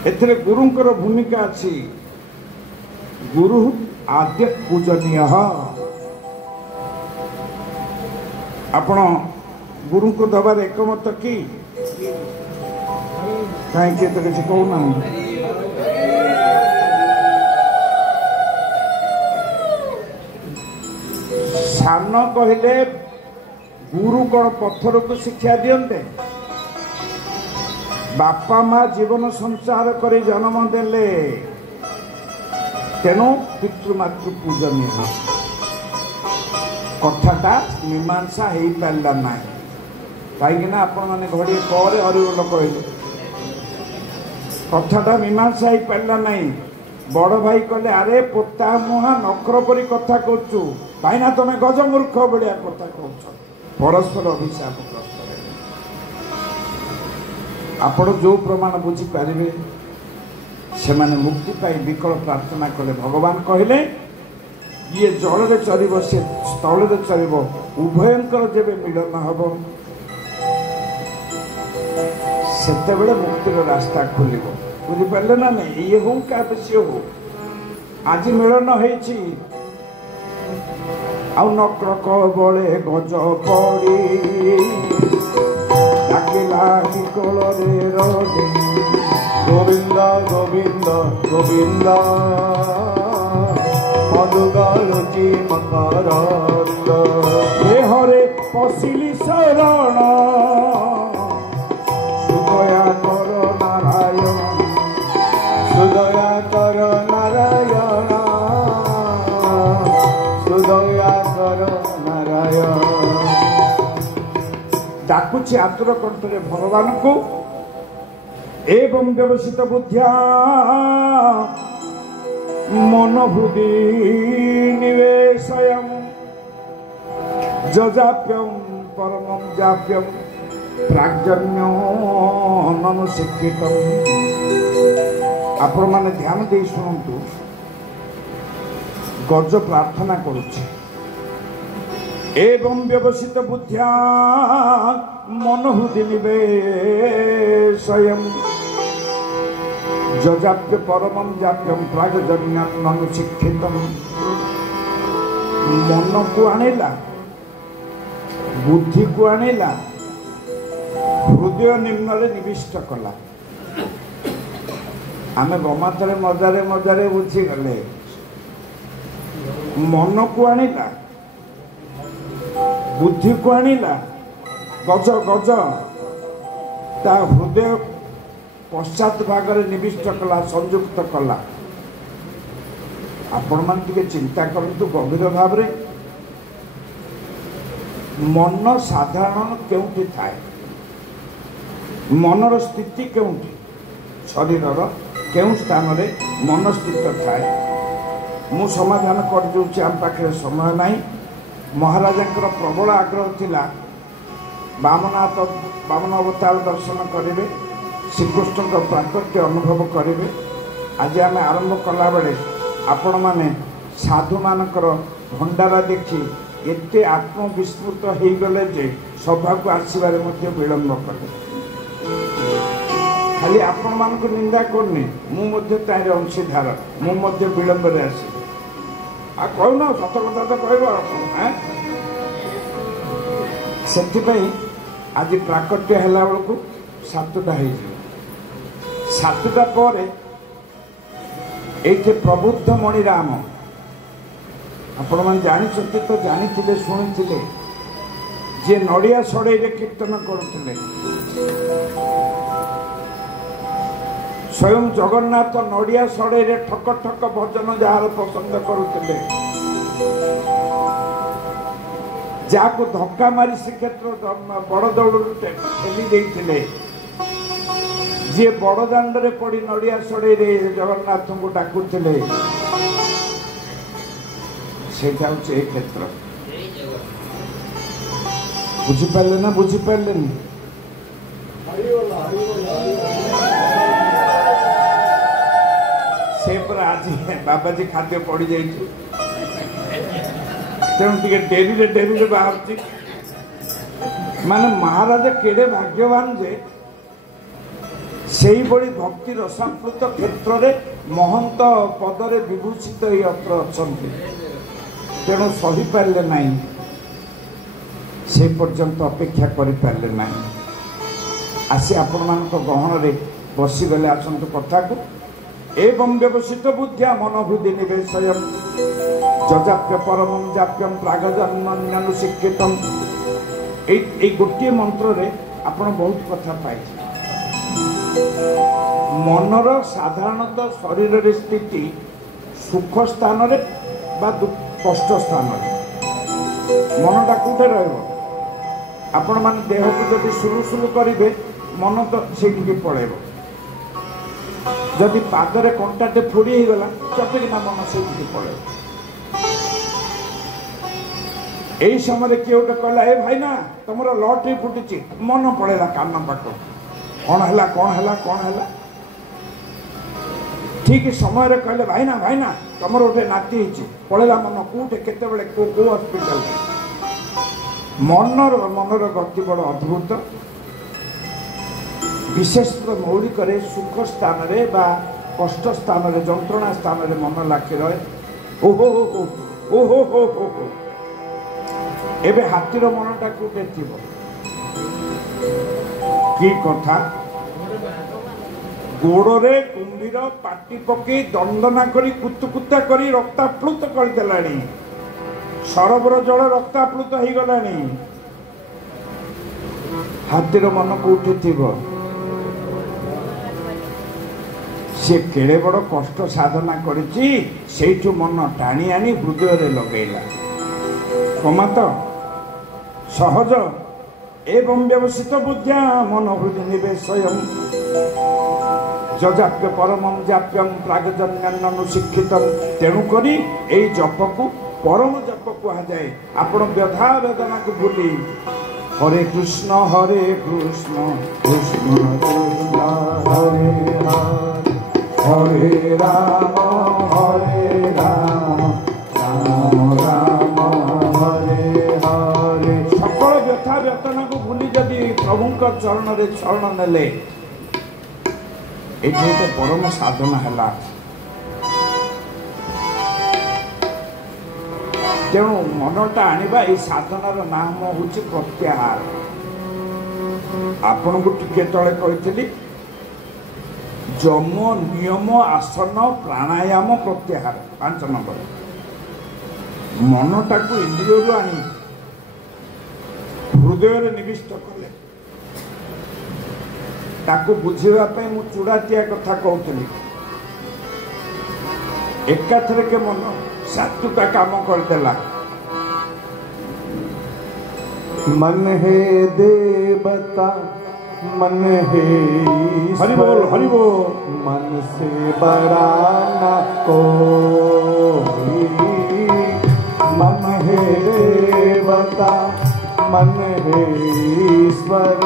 एथिरे गुरुंकर भूमिका अच्छी। गुरु आद्य पूजनीय। आपण गुरु को दबार एकमत कि कहीं तो किसी कहना? सान कहले गुरु कौन पत्थर को शिक्षा दियंते? बापा माँ जीवन संसार करे जन्म देले, तेणु पितृमातृ पूजनीय। कथाटा मीमांसा हो पारा ना, कहीं आपण मैंने घड़े पर हरिबोल कहले कथाटा मीमांसा हो पारा ना। बड़ भाई कहले अरे पोता मुहा नखर परी कथा कहचु, भाईना तुम गजमूर्ख भाया कथा कह। परस्पर अभिशाप ग्रस्त। आपण जो प्रमाण बुझीपारे से माने मुक्ति पाई विकल प्रार्थना कले। भगवान कहले ये जल रे चरिब से स्थल रे चरिब, उभयंकर जेबे मिलन हब सेते बेले मुक्तिर रास्ता खोलिब। बुझीपारे ना नहीं? ये हो क्या विषय हो? आज मिलन होइछि आउ नक्र कबले गज पड़ी डाकिला विकल रे रडे, गोविंद गोविंद गोविंद मधुगालुची मकरंद। देहरे पशिली शरण सुदया कर नारायण, सुदया कर नारायण, सुदया कर नारायण। डाकुची आतुर कंठरे भगवान को एवं व्यवसित बुद्धिया मन हृदि निवेशयम् जजाप्यं परमं जाप्यं प्राग्जन्यो ननुशिक्षितम्। आपण माने ध्यान दे शुणु। गज प्रार्थना करुचे, एवं व्यवसित बुद्धिया मन हृदि निवेशयम् जजाप्य परमं जाप्यं प्रागजन्यं ननुशिक्षितम्। मन को आनेला, बुद्धि को आनेला, हृदय निम्न निविष्ट कला। आम गमातरे मजारे मजारे बुझी गले, मन को आनिला, बुद्धि को आनिला, गज गज ता हृदय पश्चात भागरे निविष्ट कला, संयुक्त कला। आपण मान टिके चिंता करंतु गभीर भाव रे। मन साधारण केउठी थाए मनर स्थिति केउठी शरीरर केउ स्थान रे मन स्थित थाए मु समाधान कर दूची आम पाखे समय नहीं महाराजा प्रबल आग्रह थिला बामन अवतार दर्शन करेंगे श्रीकृष्ण प्राकट्य अनुभव करेंगे आज आम आरंभ कला बेले आपण माने साधु मानकर भंडारा देखी एते आत्मविस्मृत हो गले जे सभा को आसबार विलंब कले खाली आपण मान को निंदा करनी मुझे तार अंशीधार मुझे विलंब आसी आ कहना सत कथा तो कह से आज प्राकट्य है बेलू सातटा सातटा पर ये प्रबुद्ध मणिराम आपण मैंने जानी तो जानी शुणी जे नड़िया सड़े कीर्तन करुले स्वयं जगन्नाथ नड़िया सड़े ठक ठक भजन जार पसंद करुले जहाँ धक्का मारी श्रीक्षेत्र बड़ दौड़ ठेली जी बड़ दाण्डे पड़ी नड़िया सड़े जगन्नाथ को डाकुले से क्षेत्र बुझिपारे ना बुझिपारे से आज बाबाजी खाद्य पड़ जाइए तेणु डेरी डेरी बाहर माने महाराज केड़े भाग्यवान जे से बड़ी भक्ति रसाप्लुत क्षेत्र में महंत पदरे विभूषित ही अत्र अच्छा तेणु सही पारे ना से पर्यंत अपेक्षा करें ना आसी आपण मान गहन में बसीगले आसतु कथा को एवं व्यवसित बुद्धिया मनोभूति निवेशय जजाप्य परमं जाप्यम प्रागजन्मनुशिक्षितम गोटे मंत्र रे आपण बहुत कथा पाई मनर साधारणतः शरीर स्थिति सुख स्थान रे बा कष्ट स्थान मनटा कौटे रपण मान देह को जब सुरु सुरु करेंगे मन तो से पलैब जदि पादरे कंटाटे फोड़ी गला चटकिना मन से पलैब यही समय किए गोटे कहला ए भाई ना तुम लॉटरी फुटी मन पड़ेगा कान पाख कौन है ठीक समय रे कहले भाई ना तुम गोटे नाती पड़ेगा मन कौटे केते को हॉस्पिटल मनर गति बड़ अद्भुत विशेषतः मौलिक सुख स्थान रे बा कष्ट स्थान रे जंत्रणा स्थान रे मन लाखी रहे ओहो हो ओहो हो एबे हाथीर मनटा कौटे थी कि कथा गोड़े कुंभीर पाटी पकई दंडना करी कुतुकुता करी रक्ताप्लुत करदेलानी सरबर जल रक्ताप्लुत हो गलानी हाथीर मन कौटे थी से केड़े बड़ कष्ट साधना करिछि सेठु मन टाणी आनी हृदय रे लगेला कमा तो सहज एवं व्यवसित बुद्धिया मनोहृदि निवेशय जजाप्य परमं जाप्यम प्रागजन्मनुशिक्षित तेणुक यही जप को परम जप कहुए आपण व्यथा वेदना को भूली हरे कृष्ण कृष्ण कृष्ण हरे हरे राम राम राम हरे हरे सकल व्यथा वेदना को भूली जदि प्रभु चरण रे शरण नेले ये तो परम साधना है तेणु मनटा आनिबा ये साधनार नाम हूँ प्रत्याहार आपण को टिके तले कही जम नियम आसन प्राणायाम प्रत्याहार 5 नंबर मनटा को इंद्रिय आनी हृदय निविष्ट कले ताको बुझेवाई मु चूड़ाटिया कथा कहूली एकाथर के मन सातुका काम करदेला मन है देवता मन है हरि बोल हरि बोल। मन से बड़ा न कोई, मन है देवता मन है ईश्वर,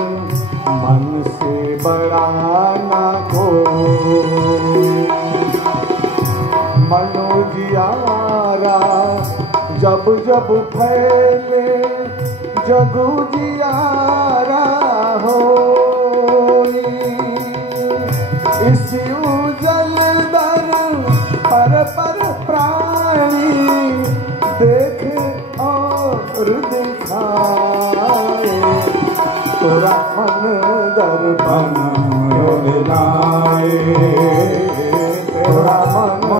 मन से बड़ा न कोई। मनोजियारा जब जब फैले जगू जियारा